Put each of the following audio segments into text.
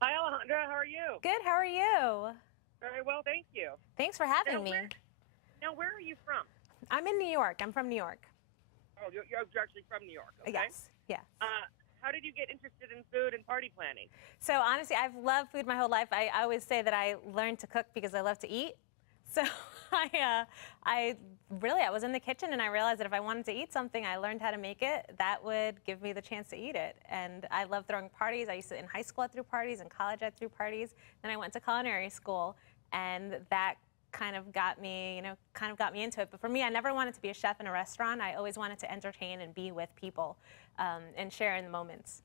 Hi, Alejandra. How are you? Good, how are you? Very well, thank you. Thanks for having Now, me. where are you from? I'm in New York. I'm from New York. Oh, you're actually from New York, okay? Yes, yes. How did you get interested in food and party planning? So honestly, I've loved food my whole life. I always say that I learned to cook because I love to eat. So I was in the kitchen and I realized that if I wanted to eat something, I learned how to make it. That would give me the chance to eat it. And I love throwing parties. I used to, in high school, I threw parties. In college, I threw parties. Then I went to culinary school, and that kind of got me, into it. But for me, I never wanted to be a chef in a restaurant. I always wanted to entertain and be with people and share in the moments.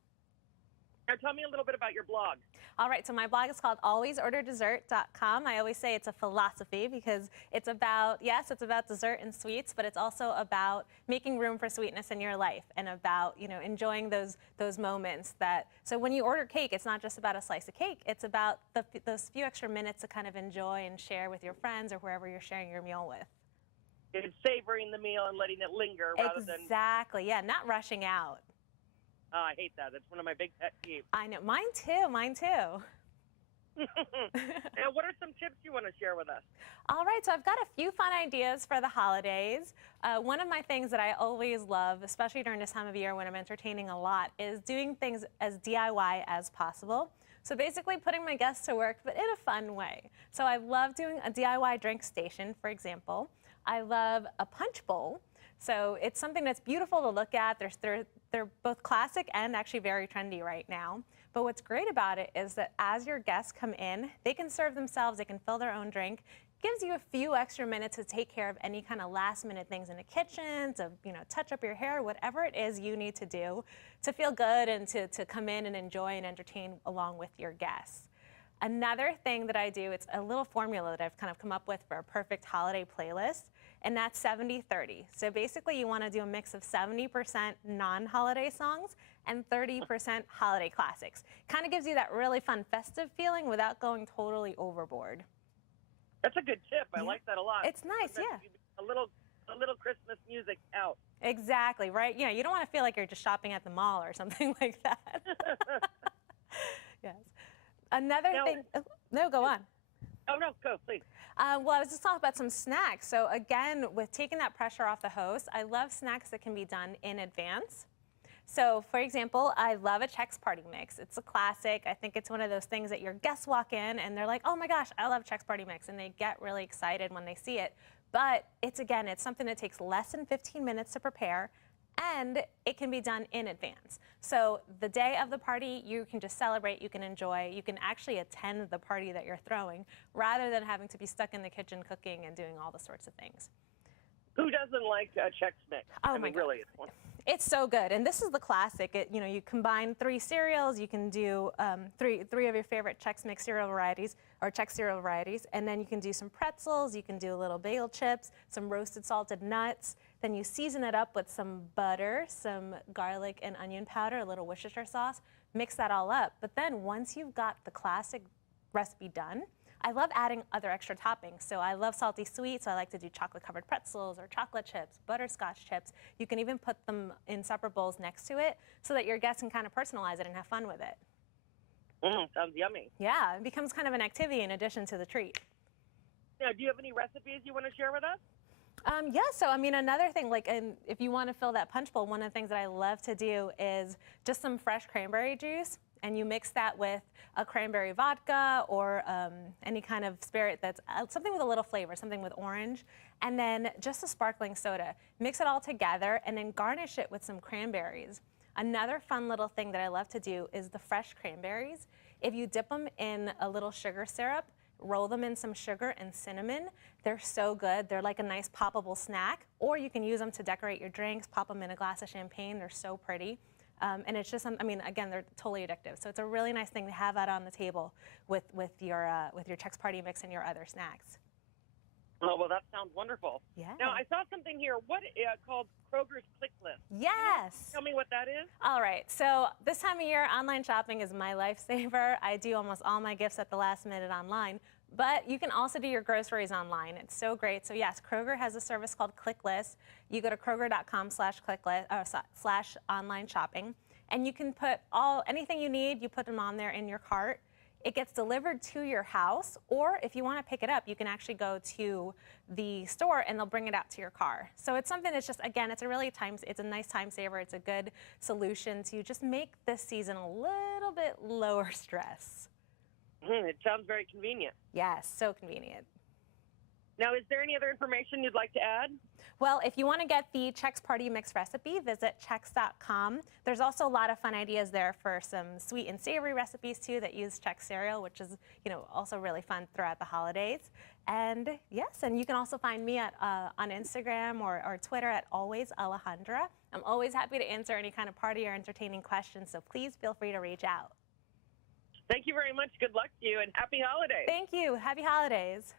Now, tell me a little bit about your blog. All right, so my blog is called alwaysorderdessert.com. I always say it's a philosophy because it's about, yes, it's about dessert and sweets, but it's also about making room for sweetness in your life and about, enjoying those moments so when you order cake, it's not just about a slice of cake, it's about those few extra minutes to kind of enjoy and share with your friends or whoever you're sharing your meal with. It's savoring the meal and letting it linger rather than... Exactly, yeah, not rushing out. I hate that. That's one of my big pet peeves. I know, mine too. Now, what are some tips you want to share with us? All right, so I've got a few fun ideas for the holidays. One of my things that I always love, especially during this time of year when I'm entertaining a lot, is doing things as DIY as possible. So basically putting my guests to work, but in a fun way. So I love doing a DIY drink station, for example. I love a punch bowl. So it's something that's beautiful to look at. They're both classic and actually very trendy right now. But what's great about it is that as your guests come in, they can serve themselves, they can fill their own drink. Gives you a few extra minutes to take care of any kind of last minute things in the kitchen, to touch up your hair, whatever it is you need to do to feel good and to come in and enjoy and entertain along with your guests. Another thing that I do, it's a little formula that I've kind of come up with for a perfect holiday playlist, and that's 70-30. So basically you want to do a mix of 70% non-holiday songs and 30% holiday classics. Kind of gives you that really fun festive feeling without going totally overboard. That's a good tip. I like that a lot. It's nice, yeah. A little Christmas music out. Exactly, right? You don't want to feel like you're just shopping at the mall or something like that. Yes. Another thing, no, go on. Oh, no, go, please. Well, I was just talking about some snacks. So again, with taking that pressure off the host, I love snacks that can be done in advance. So for example, I love a Chex Party mix. It's a classic. I think it's one of those things that your guests walk in and they're like, oh my gosh, I love Chex Party mix. And they get really excited when they see it. But it's something that takes less than 15 minutes to prepare, and it can be done in advance. So the day of the party, you can just celebrate, you can enjoy, you can actually attend the party that you're throwing rather than having to be stuck in the kitchen cooking and doing all the sorts of things. Who doesn't like a Chex Mix? Oh my God. Really, it's so good, and this is the classic. You combine 3 cereals. You can do three of your favorite Chex Mix cereal varieties or Chex cereal varieties, and then you can do some pretzels. You can do little bagel chips, some roasted salted nuts. Then you season it up with some butter, some garlic and onion powder, a little Worcestershire sauce. Mix that all up. But then once you've got the classic recipe done, I love adding other extra toppings. So I love salty sweet, so I like to do chocolate covered pretzels or chocolate chips, butterscotch chips. You can even put them in separate bowls next to it so that your guests can kind of personalize it and have fun with it. Sounds yummy. Yeah, it becomes kind of an activity in addition to the treat. Now, do you have any recipes you want to share with us? Yeah, so another thing, if you want to fill that punch bowl, one of the things that I love to do is just some fresh cranberry juice, and you mix that with a cranberry vodka or any kind of spirit that's something with a little flavor, something with orange, and then just a sparkling soda. Mix it all together and then garnish it with some cranberries. Another fun little thing that I love to do is the fresh cranberries. If you dip them in a little sugar syrup, roll them in some sugar and cinnamon. They're so good. They're like a nice poppable snack, or you can use them to decorate your drinks, pop them in a glass of champagne. They're so pretty. And it's just, again, they're totally addictive. So it's a really nice thing to have out on the table with your Chex Party mix and your other snacks. Oh, well, that sounds wonderful. Yeah. Now, I saw something here. What called Kroger's Click List? Yes. Tell me what that is. All right. So this time of year, online shopping is my lifesaver. I do almost all my gifts at the last minute online. But you can also do your groceries online. It's so great. So yes, Kroger has a service called ClickList. You go to kroger.com/online shopping, and you can put anything you need. You put them on there in your cart. It gets delivered to your house, or if you want to pick it up, you can actually go to the store and they'll bring it out to your car. So it's something that's just, again, it's a nice time saver. It's a good solution to just make this season a little bit lower stress. It sounds very convenient. Yes, so convenient. Now, is there any other information you'd like to add? Well, if you want to get the Chex Party mix recipe, visit Chex.com. There's also a lot of fun ideas there for some sweet and savory recipes too that use Chex cereal, which is, also really fun throughout the holidays. And yes, and you can also find me on Instagram or Twitter at @alwaysalejandra. I'm always happy to answer any kind of party or entertaining questions, so please feel free to reach out. Thank you very much. Good luck to you and happy holidays. Thank you. Happy holidays.